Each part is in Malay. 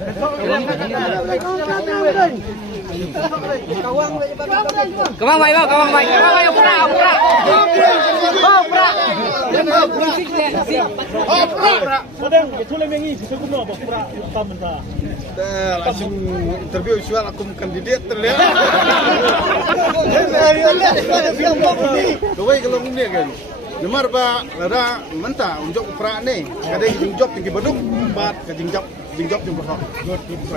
Kawang baik bang, kawang baik. Pura. Kadang itu lemengi bisa guna pura apa mentah. Langsung interview soal aku kandidat terlihat. Kau kalau ini kan, nomor ba lada mentah untuk pura ni. Kadang jingjok tinggi beduk, bat ke jingjok yang berhak.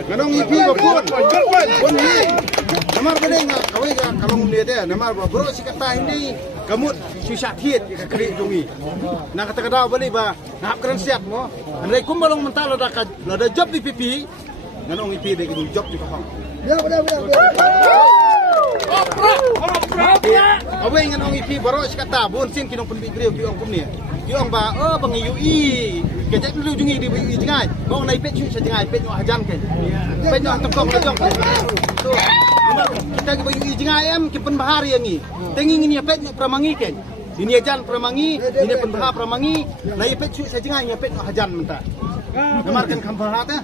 Kadang ipi berpun ni. Nomor bedeng kau kalau melihat dia, nomor bro si kata ini kamu susah tiat kekeri dungi. Nak kata balik ba, nak keren siap mo. Andai kumbalong mentah lada job di pipi. Nanong ipi dek itu job juga hong. Awe nganong ipi baru sekata bon sin kinong penbibrio kiong kumni. Kiong ba bang UI. Kejak dulu jungi di jengai. Bang nai pet sa jengai pet nyo hajan ken. Pet nyo tekong lejong. So kita ke UI jengai em ki penbahari yang ni. Tengi ngini pet nyo pramangi ken. Ini hajan pramangi, ini penbahar pramangi. Nai pet sa jengai nyo pet nyo hajan mentah. Namarkan kampahat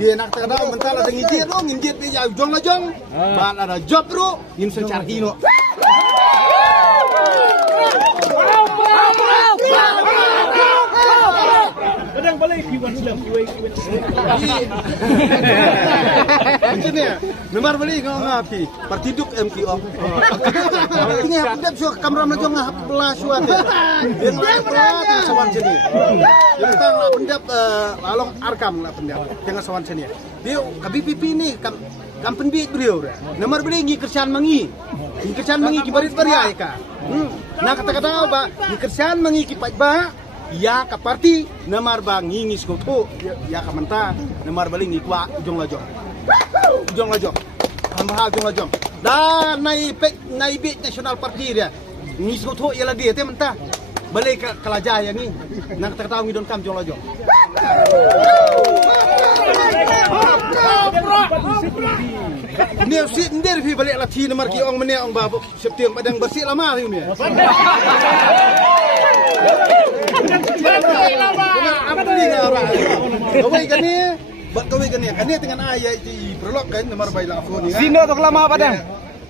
dia nak tahu mental ada ngijit lo ngijit dia jong lajong ban ada job bro in secara hino Kadang balik kiwan silam kiwan macam ni nomor balik kau ngapi partiduk MKO ini pendap suka kamera lajong ngap belah suat dia ngap sawan sini yang tang pendap along arkam lah pendap jangan sawan sini dia KBPP ni kampen bit beliau nomor balik ngi kerjaan mangi ki barit bariai ka nak kata-kata ba ngi kerjaan mangi ki pajba ya ka parti nomor bang ngi skoto ya ka menta nomor balik ngi kwa ujung lajong hambal ujung lajong dan nai bit national party dia ngi skoto ialah dia te menta balik ke kelajah yang ni nak kata-kata ngi don kam ujung lajong ni sit ndir fi balik lati nomor ki ong mene ong ba septiang padang bersih lama ni apa beli apa kawai kan ni buat kawai kan ni dengan ayah di prolog kan nomor bayi lafon ni Sino tu lama apa dah?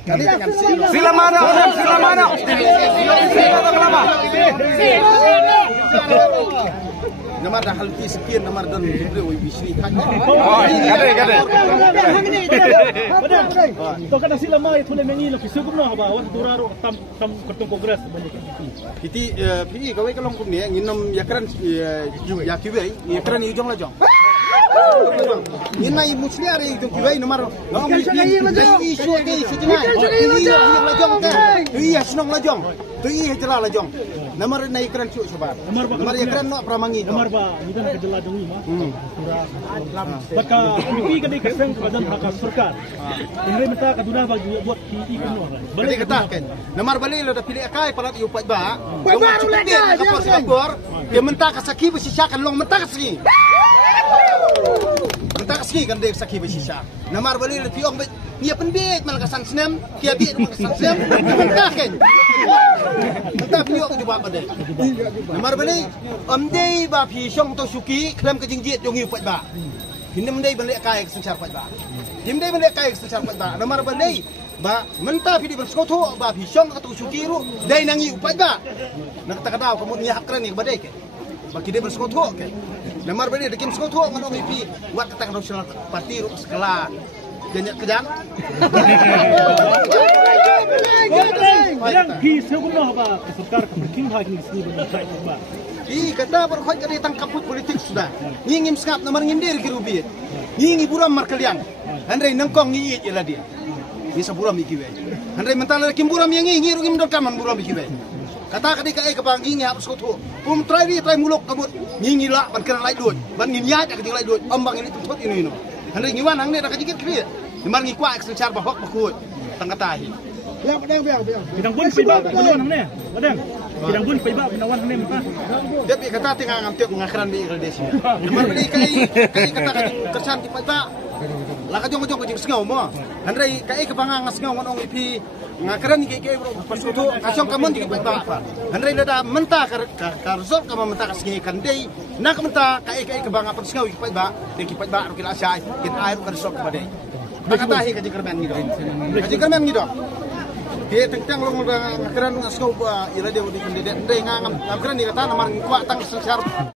Kali dengan Sila mana? nomor dah halti sekian nomor dan beli bisnis kan Kade. Kau kena silam mai tu lemengi lo kisah guna apa awak turaro tam kertung kongres banyak Piti kawai kalau kum ni nginom yakran yakiwei yakran ujung lajong Ini muslim ada itu kiwai nomor isu ke sejengah ini lajong ke iya senong lajong tu iya jelah lajong nomor naik keran cuy sobat nomor yakran nak pramangi nomor ba ini nak jelah jongi mah baka mimpi kadi keseng badan hak sarkar ini minta kaduna bagi buat PI kuno balik katakan nomor balik lo dah pilih akai palat iu pat ba baru dia apa Singapura dia minta kasaki bersisyakan long minta kasaki kan dia sakit bersisa. Namar balik lebih orang dia pendek malakasan senam, dia biar malakasan senam, mentah kan? Mentah punya orang jawab pada. Namar balik, day ba pisong to suki, kelam kejingjit jongi buat ba. Hindi day balik kaya kesencar buat ba. Hindi balik kaya kesencar buat ba. Namar balik ba mentah pilih berskoto ba pisong atau suki ru, day nangi buat ba. Nak kata kamu nyahap keren ni badai kan? Bagi dia berskoto kan? Namar balik dekim skoto nganong ipi buat kata nasional parti ru sekolah jangan kejam yang kisah guna apa sarkar kemudian hari ini sini saya coba kata berkhoi kali tangkap politik sudah ngingim skap namar ngindir kirubi ngingi buram markaliang handai nangkong ngiit ila dia ni saburam ikiwe handai mental kim buram yang ngi rugim dokaman buram ikiwe kata ketika kebang ngingi harus skoto try muluk kabut ngingi lah ban kena lai duit ban nginya jak keting lai duit ombang ini tempat ini no handai ngiwan hang ni dak jikit kri nimar ngi kwa eksencar bahok bakut tangkatahi ya bidang pun piba penawan hang ni badang bidang pun piba penawan hang ni mah dia kata tengah ngamtiok ngakran di Indonesia nimar beli kai kata kersan di piba lah kajong sengau mo handai kai kebangang sengau ngon ipi ngakaran ke paskutu kasong kamon di piba handai lada mentah karzol kamu mentah kasih kandai Nak menta kai ke banga persngau kipat ba, kipat ba rukil asyai, kit air kan sok badai. Nakatahi kaji kermen gitu. Kaji kermen gitu. Dia tentang long ngakran ngskau ba ila dia di pendidikan ndai ngam ngakran di kata namar kuat tang secara